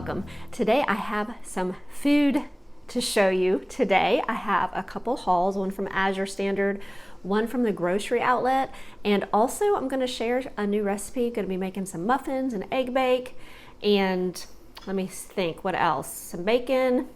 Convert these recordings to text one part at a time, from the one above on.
welcome. Today I have some food to show you. Today I have a couple hauls, one from Azure Standard, one from the grocery outlet, and also I'm going to share a new recipe. Going to be making some muffins and egg bake, and let me think, what else? Some bacon.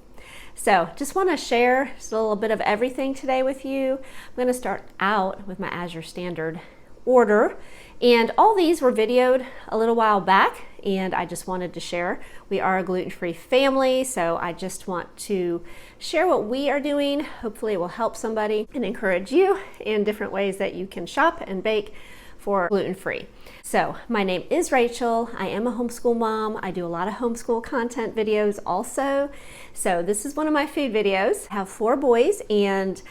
So just want to share just a little bit of everything today with you. I'm going to start out with my Azure Standard order, and all these were videoed a little while back, and I just wanted to share. We are a gluten-free family, so I just want to share what we are doing. Hopefully it will help somebody and encourage you in different ways that you can shop and bake for gluten-free. So my name is Rachel. I am a homeschool mom. I do a lot of homeschool content videos also. So this is one of my food videos. I have 4 boys, and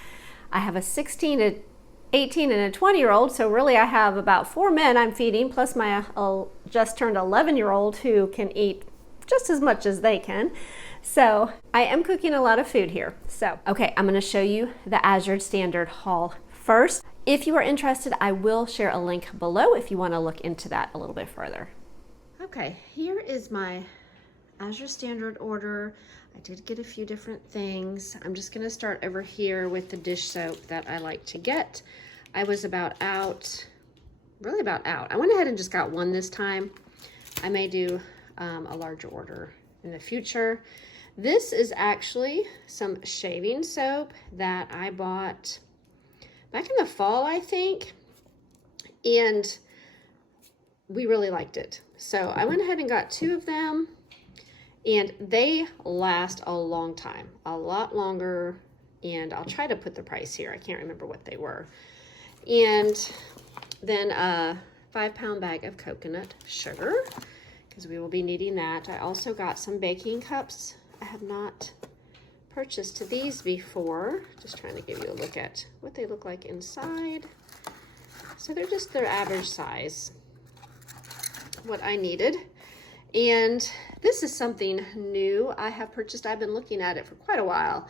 I have a 16, a 18, and a 20-year-old. So really I have about 4 men I'm feeding, plus my just turned 11-year-old who can eat just as much as they can. So I am cooking a lot of food here. So, okay, I'm gonna show you the Azure Standard haul first. If you are interested, I will share a link below if you want to look into that a little bit further. Okay, here is my Azure Standard order. I did get a few different things. I'm just going to start over here with the dish soap that I like to get. I was about out, really about out. I went ahead and just got one this time. I may do a larger order in the future. This is actually some shaving soap that I bought back in the fall, I think, and we really liked it. So I went ahead and got 2 of them, and they last a long time, a lot longer, and I'll try to put the price here. I can't remember what they were. And then a 5-pound bag of coconut sugar, because we will be needing that. I also got some baking cups. I have not purchased these before. Just trying to give you a look at what they look like inside. So they're just their average size, what I needed. And this is something new I have purchased. I've been looking at it for quite a while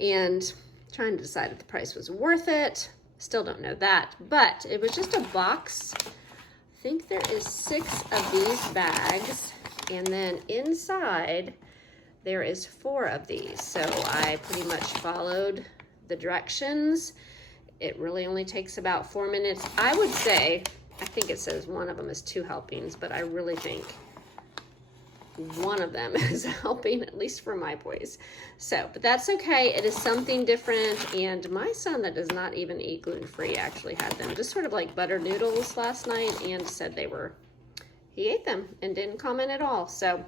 and trying to decide if the price was worth it. Still don't know that, but it was just a box. I think there is 6 of these bags, and then inside there is 4 of these. So I pretty much followed the directions. It really only takes about 4 minutes. I would say, I think it says one of them is 2 helpings, but I really think one of them is a helping, at least for my boys. So, but that's okay. It is something different. And my son that does not even eat gluten-free actually had them just sort of like butter noodles last night and said he ate them and didn't comment at all. So,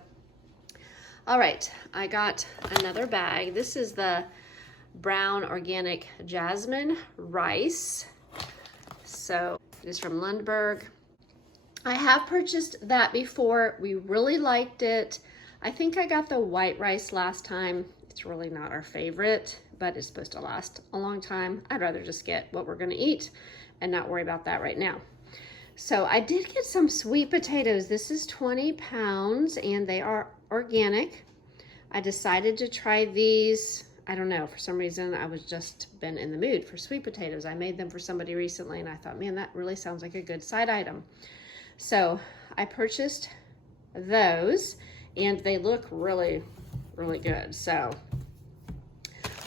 all right, I got another bag. This is the brown organic jasmine rice. So it is from Lundberg. I have purchased that before. We really liked it. I think I got the white rice last time. It's really not our favorite, but it's supposed to last a long time. I'd rather just get what we're gonna eat and not worry about that right now. So I did get some sweet potatoes. This is 20 pounds and they are organic. I decided to try these. I don't know, for some reason I was just been in the mood for sweet potatoes. I made them for somebody recently and I thought, man, that really sounds like a good side item. So I purchased those and they look really, really good. So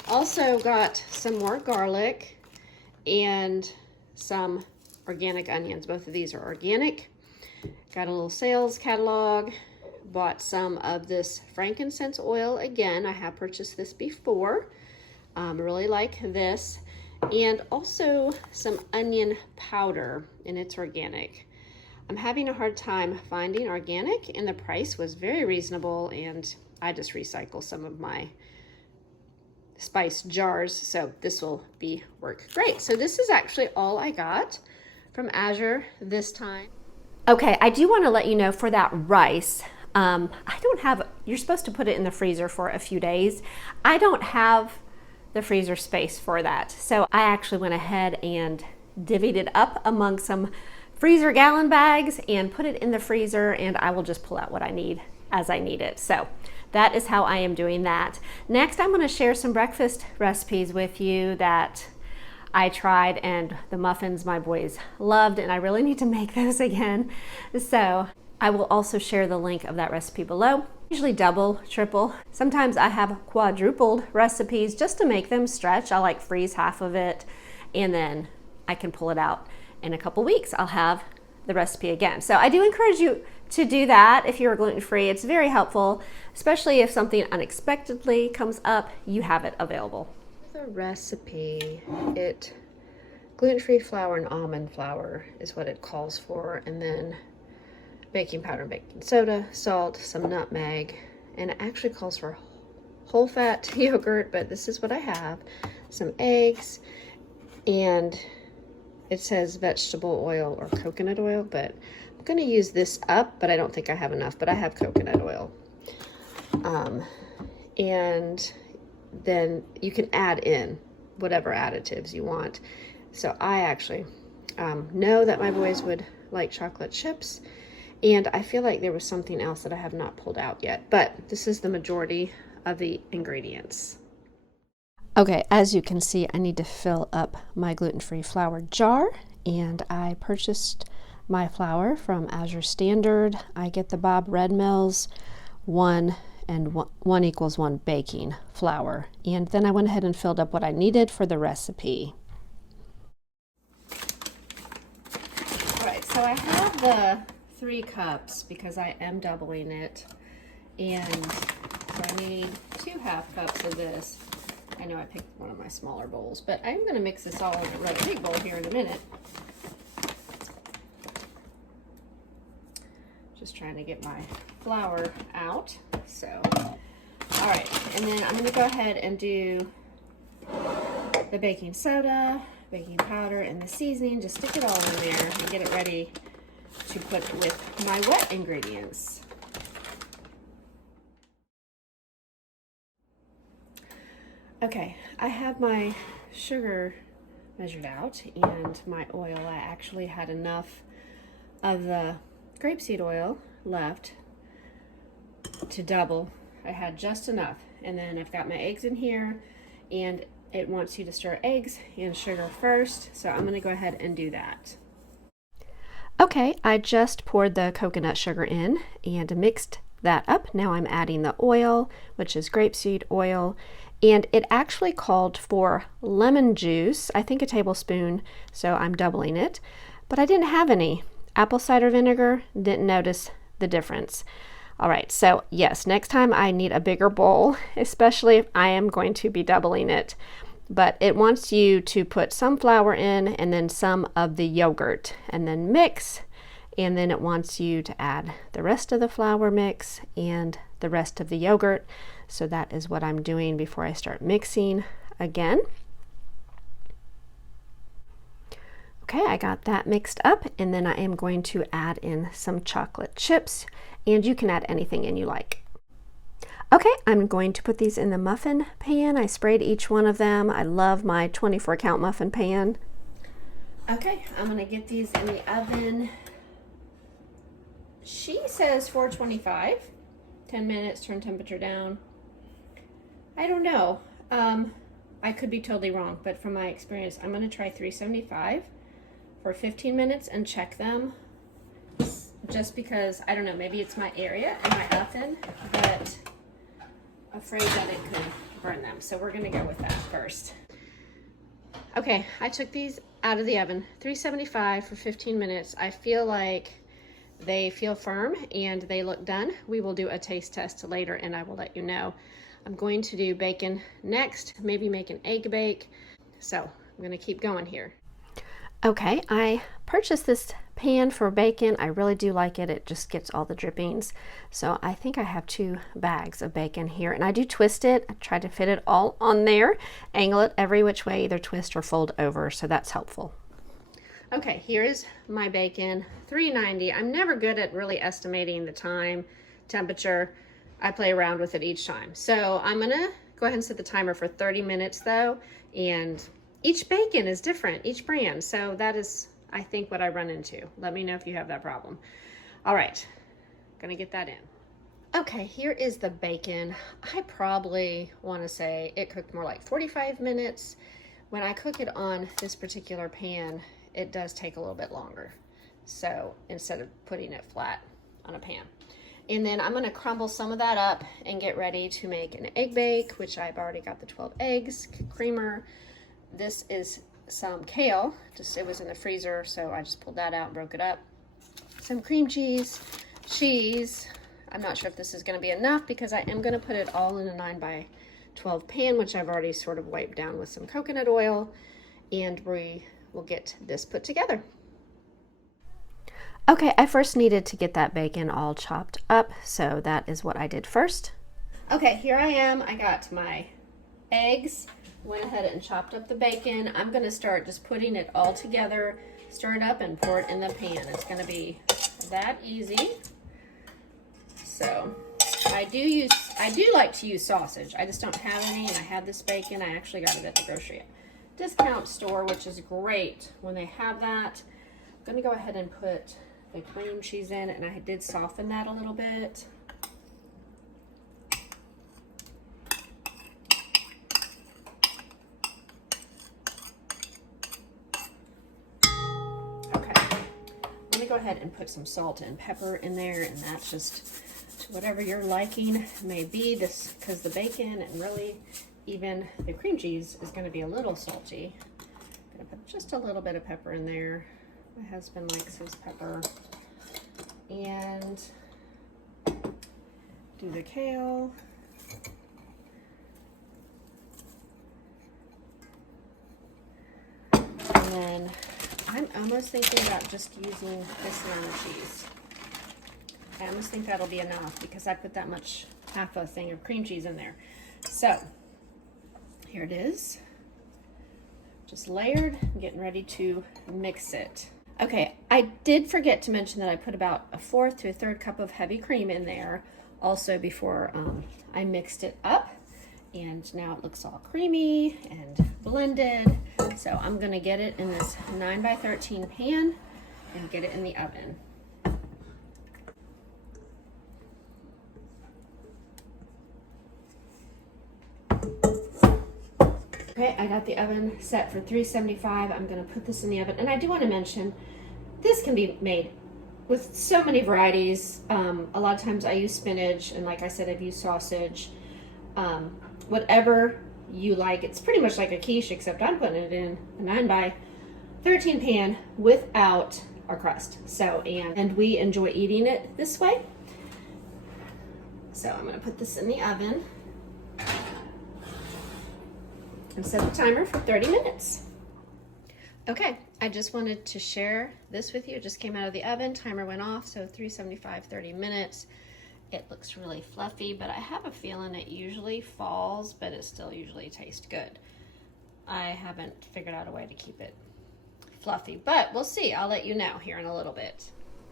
also got some more garlic and some organic onions. Both of these are organic. Got a little sales catalog. Bought some of this frankincense oil. Again, I have purchased this before. Really like this. And also some onion powder, and it's organic. I'm having a hard time finding organic, and the price was very reasonable, and I just recycle some of my spice jars, so this will work great. So this is actually all I got from Azure this time. Okay, I do want to let you know for that rice, I don't have, you're supposed to put it in the freezer for a few days. I don't have the freezer space for that. So I actually went ahead and divvied it up among some freezer gallon bags and put it in the freezer, and I will just pull out what I need as I need it. So that is how I am doing that. Next, I'm going to share some breakfast recipes with you that I tried, and the muffins my boys loved, and I really need to make those again. So I will also share the link of that recipe below. Usually double, triple. Sometimes I have quadrupled recipes just to make them stretch. I like freeze half of it and then I can pull it out in a couple weeks. I'll have the recipe again. So I do encourage you to do that if you're gluten-free. It's very helpful, especially if something unexpectedly comes up, you have it available. The recipe, gluten-free flour and almond flour is what it calls for, and then baking powder and baking soda, salt, some nutmeg, and it actually calls for whole fat yogurt, but this is what I have. Some eggs, and it says vegetable oil or coconut oil, but I'm going to use this up, but I don't think I have enough, but I have coconut oil. And then you can add in whatever additives you want. So I actually know that my boys would like chocolate chips, and I feel like there was something else that I have not pulled out yet, but this is the majority of the ingredients. Okay, as you can see, I need to fill up my gluten-free flour jar, and I purchased my flour from Azure Standard. I get the Bob Red Mills 1 and 1 equals 1 baking flour, and then I went ahead and filled up what I needed for the recipe. All right, so I have the 3 cups because I am doubling it, and so I need 2 half cups of this. I know I picked one of my smaller bowls, but I'm going to mix this all in a really big bowl here in a minute. Just trying to get my flour out. So, all right, and then I'm going to go ahead and do the baking soda, baking powder, and the seasoning. Just stick it all in there and get it ready to put with my wet ingredients. Okay, I have my sugar measured out and my oil. I actually had enough of the grapeseed oil left to double. I had just enough. And then I've got my eggs in here, and it wants you to stir eggs and sugar first, so I'm going to go ahead and do that. Okay, I just poured the coconut sugar in and mixed that up. Now I'm adding the oil, which is grapeseed oil, and it actually called for lemon juice, I think a tablespoon, so I'm doubling it, but I didn't have any. Apple cider vinegar, didn't notice the difference. All right, so yes, next time I need a bigger bowl, especially if I am going to be doubling it, but it wants you to put some flour in and then some of the yogurt and then mix, and then it wants you to add the rest of the flour mix and the rest of the yogurt. So that is what I'm doing before I start mixing again. Okay, I got that mixed up, and then I am going to add in some chocolate chips, and you can add anything in you like. Okay, I'm going to put these in the muffin pan. I sprayed each one of them. I love my 24 count muffin pan. Okay, I'm gonna get these in the oven. She says 425, 10 minutes, turn temperature down. I don't know. I could be totally wrong, but from my experience, I'm gonna try 375 for 15 minutes and check them. Just because, I don't know, maybe it's my area and my oven, but afraid that it could burn them. So we're gonna go with that first. Okay, I took these out of the oven, 375 for 15 minutes. I feel like they feel firm and they look done. We will do a taste test later and I will let you know. I'm going to do bacon next, maybe make an egg bake. So I'm gonna keep going here. Okay, I purchased this pan for bacon. I really do like it. It just gets all the drippings. So I think I have 2 bags of bacon here, and I do twist it. I try to fit it all on there, angle it every which way, either twist or fold over, so that's helpful. Okay, here is my bacon, 390. I'm never good at really estimating the time, temperature. I play around with it each time. So I'm gonna go ahead and set the timer for 30 minutes though, and each bacon is different, each brand. So that is, I think, what I run into. Let me know if you have that problem. All right, gonna get that in. Okay, here is the bacon. I probably wanna say it cooked more like 45 minutes. When I cook it on this particular pan, it does take a little bit longer. So instead of putting it flat on a pan. And then I'm gonna crumble some of that up and get ready to make an egg bake, which I've already got the 12 eggs, creamer. This is some kale, it was in the freezer, so I just pulled that out and broke it up. Some cream cheese, I'm not sure if this is gonna be enough because I am gonna put it all in a 9x12 pan, which I've already sort of wiped down with some coconut oil, and we will get this put together. Okay, I first needed to get that bacon all chopped up, so that is what I did first. Okay, here I am. I got my eggs, went ahead and chopped up the bacon. I'm gonna start just putting it all together, stir it up and pour it in the pan. It's gonna be that easy. So I do like to use sausage. I just don't have any, and I had this bacon. I actually got it at the grocery discount store, which is great when they have that. I'm gonna go ahead and put the cream cheese in, and I did soften that a little bit. Okay, I'm gonna go ahead and put some salt and pepper in there, and that's just to whatever your liking may be. This, because the bacon and really even the cream cheese is going to be a little salty. I'm gonna put just a little bit of pepper in there. My husband likes his pepper. And do the kale. And then I'm almost thinking about just using this amount of cheese. I almost think that'll be enough because I put that much, half a thing of cream cheese in there. So here it is, just layered. I'm getting ready to mix it. Okay, I did forget to mention that I put about a 1/4 to a 1/3 cup of heavy cream in there also before I mixed it up. And now it looks all creamy and blended. So I'm gonna get it in this 9x13 pan and get it in the oven. Okay, I got the oven set for 375. I'm gonna put this in the oven. And I do wanna mention, this can be made with so many varieties. A lot of times I use spinach, and like I said, I've used sausage. Whatever you like. It's pretty much like a quiche, except I'm putting it in a 9x13 pan without our crust. So, and we enjoy eating it this way. So I'm gonna put this in the oven and set the timer for 30 minutes. Okay, I just wanted to share this with you. It just came out of the oven, timer went off, so 375, 30 minutes. It looks really fluffy, but I have a feeling it usually falls, but it still usually tastes good. I haven't figured out a way to keep it fluffy, but we'll see. I'll let you know here in a little bit.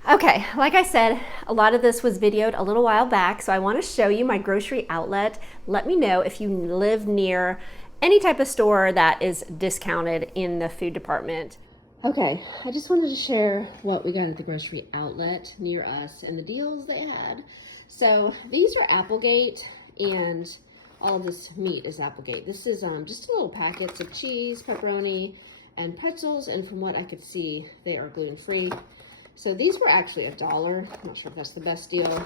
Okay, like I said, a lot of this was videoed a little while back, so I want to show you my grocery outlet. Let me know if you live near any type of store that is discounted in the food department. Okay, I just wanted to share what we got at the grocery outlet near us and the deals they had. So these are Applegate, and all of this meat is Applegate. This is just little packets of cheese, pepperoni, and pretzels, and from what I could see, they are gluten-free. So these were actually $1. I'm not sure if that's the best deal,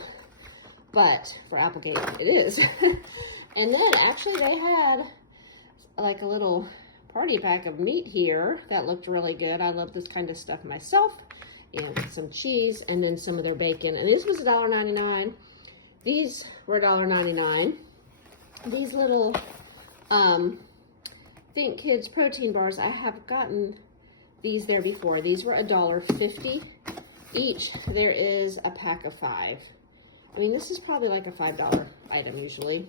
but for Applegate, it is. And then actually they had like a little party pack of meat here that looked really good. I love this kind of stuff myself. And some cheese, and then some of their bacon. And this was $1.99. These were $1.99. These little Think Kids protein bars, I have gotten these there before. These were $1.50 each. There is a pack of 5. I mean, this is probably like a $5 item usually.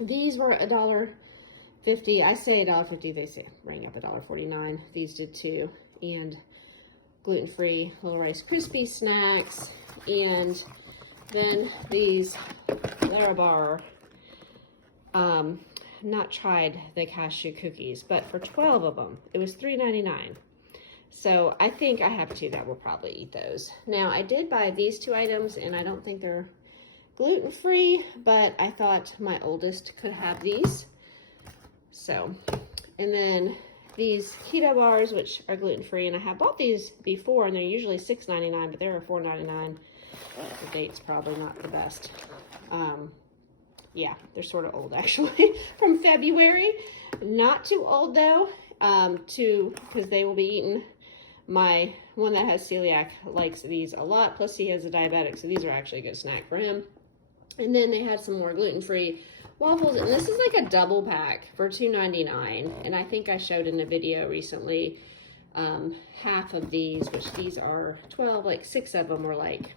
These were $1.50. I say $1.50. They say rang up $1.49. These did too. And gluten-free little Rice Krispie snacks. And then these Larabar, not tried the cashew cookies, but for 12 of them, it was $3.99. So I think I have 2 that will probably eat those. Now I did buy these 2 items, and I don't think they're gluten-free, but I thought my oldest could have these. So, and then these keto bars, which are gluten-free, and I have bought these before, and they're usually $6.99, but they were $4.99. The date's probably not the best. Yeah, they're sort of old actually, from February. Not too old though, because they will be eaten. My one that has celiac likes these a lot, plus he has a diabetic, so these are actually a good snack for him. And then they had some more gluten-free waffles, and this is like a double pack for $2.99. And I think I showed in a video recently half of these, which these are 12, like 6 of them were like,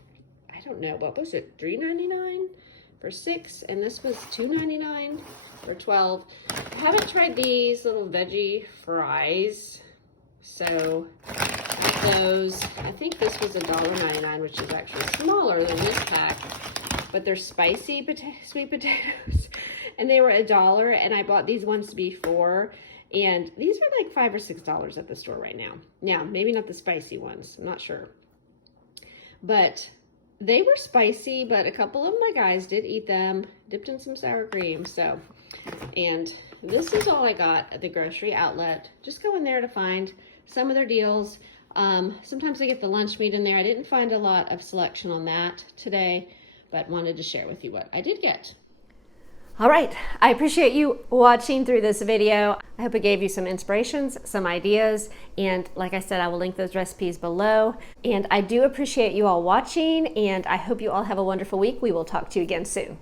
I don't know, what was it, $3.99 for 6, and this was $2.99 for 12. I haven't tried these little veggie fries, so those, I think this was $1.99, which is actually smaller than this pack, but they're spicy sweet potatoes, and they were $1, and I bought these ones before, and these are like $5 or $6 at the store right now. Now, maybe not the spicy ones, I'm not sure, but they were spicy, but a couple of my guys did eat them, dipped in some sour cream. So, and this is all I got at the grocery outlet. Just go in there to find some of their deals. Sometimes I get the lunch meat in there. I didn't find a lot of selection on that today, but wanted to share with you what I did get. All right, I appreciate you watching through this video. I hope it gave you some inspirations, some ideas, and like I said, I will link those recipes below. And I do appreciate you all watching, and I hope you all have a wonderful week. We will talk to you again soon.